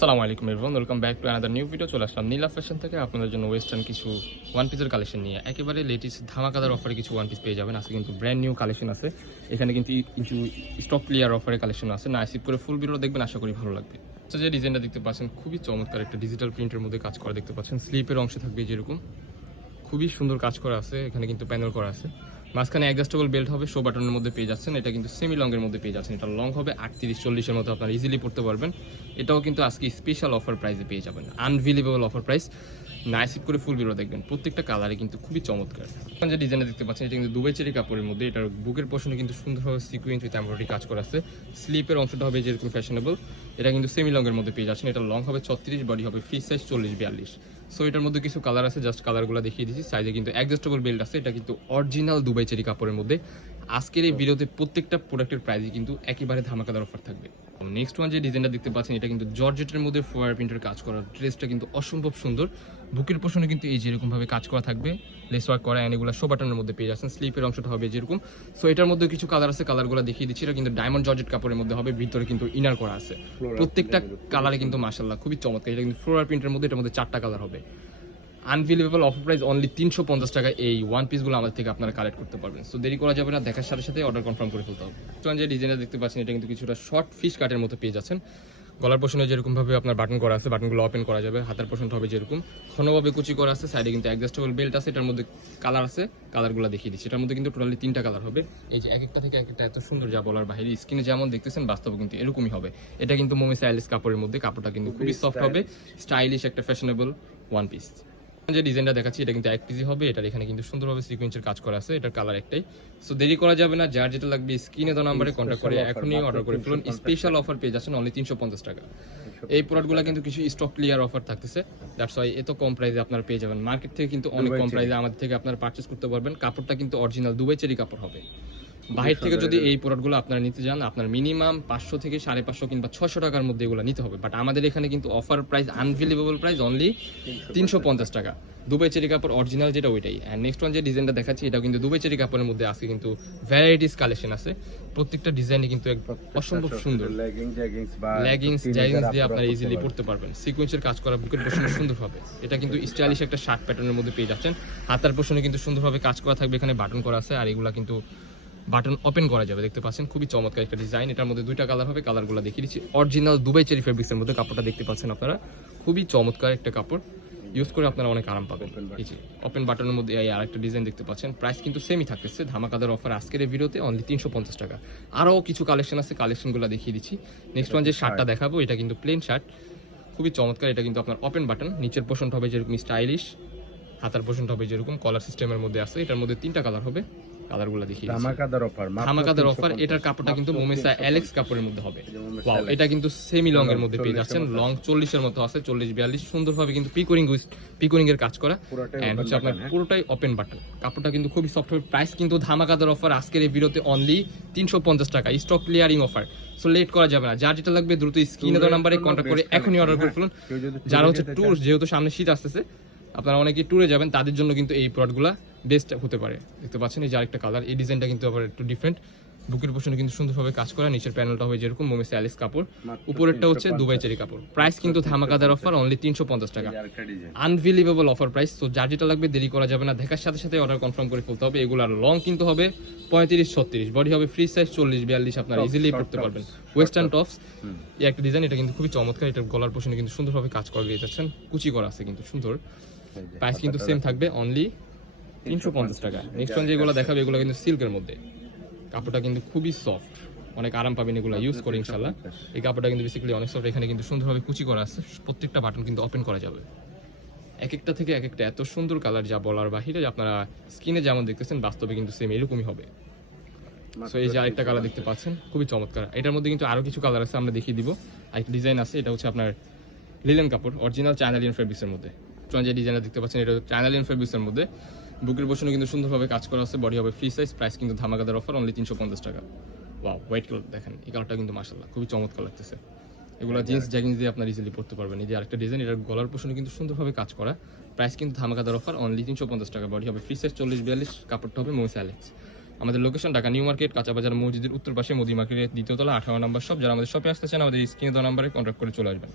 আসসালামু আলাইকুম everyone welcome back to another new video চলে আসলাম নীলা ফ্যাশন থেকে। আপনাদের জন্য ওয়েস্টার্ন কিছু ওয়ান পিসের কালেকশন নিয়ে। একেবারে লেটেস্ট ধামাকাদার অফারে কিছু ওয়ান পিস পেয়ে যাবেন। আজকে কিন্তু ব্র্যান্ড নিউ কালেকশন আছে। এখানে কিন্তু কিছু স্টক ক্লিয়ার অফারে কালেকশন আছে। না করে ফুল ভিডিও দেখবেন, আশা করি ভালো লাগবে। আচ্ছা যে ডিজাইনটা দেখতে পাচ্ছেন, খুবই চমৎকার একটা ডিজিটাল প্রিন্টের মধ্যে কাজ করা দেখতে পাচ্ছেন। স্লিপের অংশ থাকবে যেরকম। খুবই সুন্দর কাজ করা আছে। এখানে কিন্তু প্যানেল করা আছে। মাঝখানে অ্যাডজাস্টেবল বেল্ট হবে শো বাটনের মধ্যে পেয়ে যাচ্ছেন। এটা কিন্তু সেমি লংয়ের মধ্যে পেয়ে যাচ্ছেন। এটা লং হবে আটত্রিশ চল্লিশের মতো আপনারা ইজিলি পড়তে পারবেন। এটাও কিন্তু আজকে স্পেশাল অফার প্রাইসে পেয়ে যাবেন। আনভিলিভেবল অফার প্রাইস নাইসিপ করে ফুল বিরো দেখবেন। প্রত্যেকটা কালারে কিন্তু খুবই চমৎকার। যে ডিজাইনটা দেখতে পাচ্ছেন, এটা কিন্তু দুবাই চেরি কাপড়ের মধ্যে। এটার বুকের পোষণে কিন্তু সুন্দরভাবে সিকুয়েন্স উইথ এমব্রয়ডারি কাজ করা আছে। স্লিপের অংশটা হবে যেরকম ফ্যাশনেবল এটা কিন্তু সেমি লংয়ের মধ্যে পেয়ে যাচ্ছেন। এটা লং হবে ছত্রিশ বডি হবে ফ্রি সাইজ চল্লিশ, বিয়াল্লিশ। সো এটার মধ্যে কিছু কালার আছে। জাস্ট কালারগুলো দেখিয়ে দিচ্ছি। সাইজে কিন্তু অ্যাডজাস্টেবল বেল্ট আছে। এটা কিন্তু অরিজিনাল দুবাই চেরি কাপড়ের মধ্যে। আজকের এই ভিডিওতে প্রত্যেকটা প্রোডাক্টের প্রাইসই কিন্তু একেবারে ধামাকাদার অফার থাকবে। নেক্সট ওয়ান যে ডিজাইনটা দেখতে পাচ্ছেন এটা কিন্তু জর্জেটের মধ্যে ফোয়ার প্রিন্টের কাজ করা ড্রেসটা কিন্তু অসম্ভব সুন্দর। বুকের পোষণে কিন্তু এই যেরকম ভাবে কাজ করা থাকবে লেস ওয়ার্ক করা অ্যান্ড এগুলো বাটনের মধ্যে পেয়ে যাচ্ছেন স্লিপের অংশটা হবে যেরকম। সো এটার মধ্যে কিছু কালার আছে কালারগুলো দেখিয়ে দিচ্ছি এটা কিন্তু ডায়মন্ড জর্জেট কাপড়ের মধ্যে হবে ভিতরে কিন্তু ইনার করা আছে। প্রত্যেকটা কালারে কিন্তু মার্শাল্লাহ খুবই চমৎকার। এটা কিন্তু ফ্লোরার প্রিন্টের মধ্যে এটার মধ্যে চারটা কালার হবে। আনভিলেবল অফার প্রাইস অনলি তিনশো পঞ্চাশ টাকা এই ওয়ান পিসগুলো আমাদের থেকে আপনারা কালেক্ট করতে পারবেন। সো দেরি করা যাবে না দেখার সাথে সাথে অর্ডার কনফার্ম করে ফেলতে হবে। যে ডিজাইনটা দেখতে পাচ্ছেন এটা কিন্তু কিছুটা শর্ট ফিশ কাটের মতো পেয়ে যাচ্ছেন। গলার পোষণে যেরকমভাবে আপনার বাটন করা আছে বাটনগুলো ওপেন করা যাবে হাতের পোষণটা হবে যেরকম। ঘনভাবে কুচি করা আছে সাইডে কিন্তু অ্যাডজাস্টেবল বেল্ট আছে এটার মধ্যে কালার আছে কালারগুলো দেখিয়ে দিচ্ছি। এটার মধ্যে কিন্তু টোটালি তিনটা কালার হবে। এই যে এক একটা থেকে এক একটা এত সুন্দর যা বলার বাইরে স্কিনে যেমন দেখতেছেন বাস্তবে কিন্তু এরকমই হবে। এটা কিন্তু মোমি স্টাইলিশ কাপড়ের মধ্যে কাপড়টা কিন্তু খুবই সফট হবে। স্টাইলিশ একটা ফ্যাশনেবল ওয়ান পিস যে ডিজাইনটা দেখাচ্ছি এটা কিন্তু এক পিসি হবে। এটার এখানে কিন্তু সুন্দরভাবে সিকুয়েন্সের কাজ করা আছে। এটার কালার একটাই। সো দেরি করা যাবে না। যার যেটা লাগবে স্ক্রিনে তো নাম্বারে কন্ট্যাক্ট করে এখনই অর্ডার করে ফেলুন। স্পেশাল অফার পেয়ে যাচ্ছেন অনলি তিনশো পঞ্চাশ টাকা। এই প্রোডাক্টগুলো কিন্তু কিছু স্টক ক্লিয়ার অফার থাকতেছে। দ্যাটস ওয়াই এত কম প্রাইসে আপনারা পেয়ে যাবেন। মার্কেট থেকে কিন্তু অনেক কম প্রাইসে আমাদের থেকে আপনারা পারচেস করতে পারবেন। কাপড়টা কিন্তু অরিজিনাল দুবাই চেরি কাপড় হবে। বাহির থেকে যদি এই প্রোডাক্টগুলো আপনারা নিতে যান আপনার মিনিমাম পাঁচশো থেকে সাড়ে পাঁচশো কিংবা ছশো টাকার মধ্যে এগুলো নিতে হবে। বাট আমাদের এখানে কিন্তু offer price unbelievable price only তিনশো পঞ্চাশ টাকা। দুবাই চেরি কাপড় অরিজিনাল যেটা ওইটাই। অ্যান্ড নেক্সট ওয়ান যে ডিজাইনটা দেখাচ্ছি এটাও কিন্তু দুবাই চেরি কাপড়ের মধ্যে আজকে কিন্তু ভ্যারাইটিস কালেকশন আছে। প্রত্যেকটা ডিজাইনে কিন্তু অসম্ভব সুন্দর। লেগিং জ্যাগিংস লেগিংস জাইগিংস দিয়ে আপনারা ইজিলি পড়তে পারবেন। সিকোয়েন্সের কাজ করা বুকের পোষণে সুন্দর হবে। এটা কিন্তু স্টাইলিশ একটা শার্ট প্যাটার্নের মধ্যে পেয়ে যাচ্ছেন। হাতার পোষণে কিন্তু সুন্দরভাবে কাজ করা থাকবে এখানে বাটন করা আছে আর এগুলা কিন্তু বাটন ওপেন করা যাবে দেখতে পাচ্ছেন? খুবই চমৎকার একটা ডিজাইন। এটার মধ্যে দুইটা কালার হবে কালারগুলো দেখিয়ে দিচ্ছি। অরিজিনাল দুবাই চেরি ফেব্রিক্সের মধ্যে কাপড়টা দেখতে পাচ্ছেন আপনারা। খুবই চমৎকার একটা কাপড়। ইউজ করে আপনারা অনেক আরাম পাবেন। এই যে ওপেন বাটনের মধ্যে এই আরেকটা ডিজাইন দেখতে পাচ্ছেন। প্রাইস কিন্তু সেমই থাকতেছে। ধামাকাদার অফার আজকের এই ভিডিওতে অনলি তিনশো পঞ্চাশ টাকা। আরও কিছু কালেকশন আছে কালেকশনগুলো দেখিয়ে দিচ্ছি। নেক্সট ওয়ান যে শার্টটা দেখাবো এটা কিন্তু প্লেন শার্ট খুবই চমৎকার এটা কিন্তু আপনার ওপেন বাটন নিচের পোষণটা হবে যেরকম স্টাইলিশ হাতার পোষণটা হবে যেরকম কলার সিস্টেমের মধ্যে আছে। এটার মধ্যে তিনটা কালার হবে। কালারগুলো ধামাকাদার অফার ধামাকাদার অফার এটার কাপড়টা কিন্তু মোমেসা অ্যালেক্স কাপড়ের মধ্যে হবে। ওয়াও এটা কিন্তু সেমি লং এর মধ্যে পেয়ে যাচ্ছেন। লং চল্লিশের মতো আছে চল্লিশ বিয়াল্লিশ। সুন্দরভাবে কিন্তু পিকোরিং পিকোরিং এর কাজ করা। এন্ড হচ্ছে আপনার হ্যাঁ? পুরোটাই ওপেন বাটন কাপড়টা কিন্তু খুবই সফট প্রাইস কিন্তু ধামাকাদার অফার আজকের এই ভিডিওতে অনলি তিনশো পঞ্চাশ টাকা। Stock clearing offer so late করা যাবে না। যার যেটা লাগবে দ্রুত স্ক্রিনে দেওয়া নাম্বারে কন্ট্যাক্ট করে এখনই অর্ডার করে ফেলুন। যারা হচ্ছে ট্যুর যেহেতু সামনে শীত আসতেছে আপনারা অনেকে ট্যুরে যাবেন তাদের জন্য কিন্তু এই প্রোডাক্টগুলো বেস্ট হতে পারে। দেখতে পাচ্ছেন এই যে আরেকটা কালার এই ডিজাইনটা কিন্তু আবার একটু ডিফারেন্ট বুকের পোষণে কিন্তু সুন্দরভাবে কাজ করা নিচের প্যানেলটা হবে যেরকম মোমেস অ্যালিস কাপড়। উপরেরটা হচ্ছে দুবাই চেরি কাপড়। প্রাইস কিন্তু ধামাকাদার অফার অনলি তিনশো পঞ্চাশ টাকা। আনভিলিভেবল অফার প্রাইস তো যার যেটা লাগবে দেরি করা যাবে না। দেখার সাথে সাথে অর্ডার কনফার্ম করে ফেলতে হবে। এগুলার লং কিন্তু হবে পঁয়ত্রিশ ছত্রিশ। বডি হবে ফ্রি সাইজ চল্লিশ বিয়াল্লিশ। আপনারা ইজিলি পড়তে পারবেন। ওয়েস্টার্ন টপস এই একটা ডিজাইন এটা কিন্তু খুবই চমৎকার। এটার গলার পোষণে কিন্তু সুন্দরভাবে কাজ করে দিয়ে যাচ্ছেন। কুচি করা আছে কিন্তু সুন্দর। প্রাইস কিন্তু সেম থাকবে অনলি তিনশো পঞ্চাশ টাকা। নেক্সট ওয়ান যেগুলো দেখাবে এগুলো কিন্তু সিল্কের মধ্যে। কাপড়টা কিন্তু খুবই সফট অনেক আরাম পাবেন এগুলো ইউজ করে ইনশাল্লাহ এই কাপড়টা কিন্তু বেসিক্যালি অনেক সফট এখানে কিন্তু সুন্দরভাবে কুচি করা আছে। প্রত্যেকটা বাটন কিন্তু ওপেন করা যাবে। এক একটা থেকে এক একটা এত সুন্দর কালার যা বলার বাহিরে যে আপনারা স্কিনে যেমন দেখতেছেন বাস্তবে কিন্তু সেম এরকমই হবে। সো এই যে আরেকটা কালার দেখতে পাচ্ছেন খুবই চমৎকার। এটার মধ্যে কিন্তু আরও কিছু কালার আছে আমরা দেখিয়ে দিব। আরেকটা ডিজাইন আছে এটা হচ্ছে আপনার লিলেন কাপড় অরিজিনাল চায়নালিয়ান ফেব্রিক্সের মধ্যে। যে ডিজাইনটা দেখতে পাচ্ছেন এটা চায়নালিয়ান ফেব্রিক্সের মধ্যে। বুকের বসনে কিন্তু সুন্দরভাবে কাজ করা আছে বডি হবে ফ্রি সাইজ প্রাইস কিন্তু ধামাকাদার অফার অনলি তিনশো পঞ্চাশ টাকা। ওয়াও হোয়াইট কালার দেখেন এই কালারটা কিন্তু মাসাল্লাহ খুবই চমৎকার লাগতেছে। এগুলো জিন্স জ্যাগিংস দিয়ে আপনার ইজিলি পড়তে পারবেন। এই যে আরেকটা ডিজাইন এটার গলার পোষণে কিন্তু সুন্দরভাবে কাজ করা। প্রাইস কিন্তু ধামাকাদার অফার অনলি তিনশো পঞ্চাশ টাকা। বডি হবে ফ্রি সাইজ চল্লিশ বিয়াল্লিশ কাপড়টা হবে মোইস অ্যালেক্স আমাদের লোকেশন ঢাকা নিউ মার্কেট কাঁচাবাজার মসজিদের উত্তর পাশে মোদি মার্কেটের দ্বিতীয় তলা আঠারো নম্বর সব যারা আমাদের শপে আসতে চান আমাদের স্ক্রিনে দেওয়া নাম্বারে কন্ট্যাক্ট করে চলে আসবেন।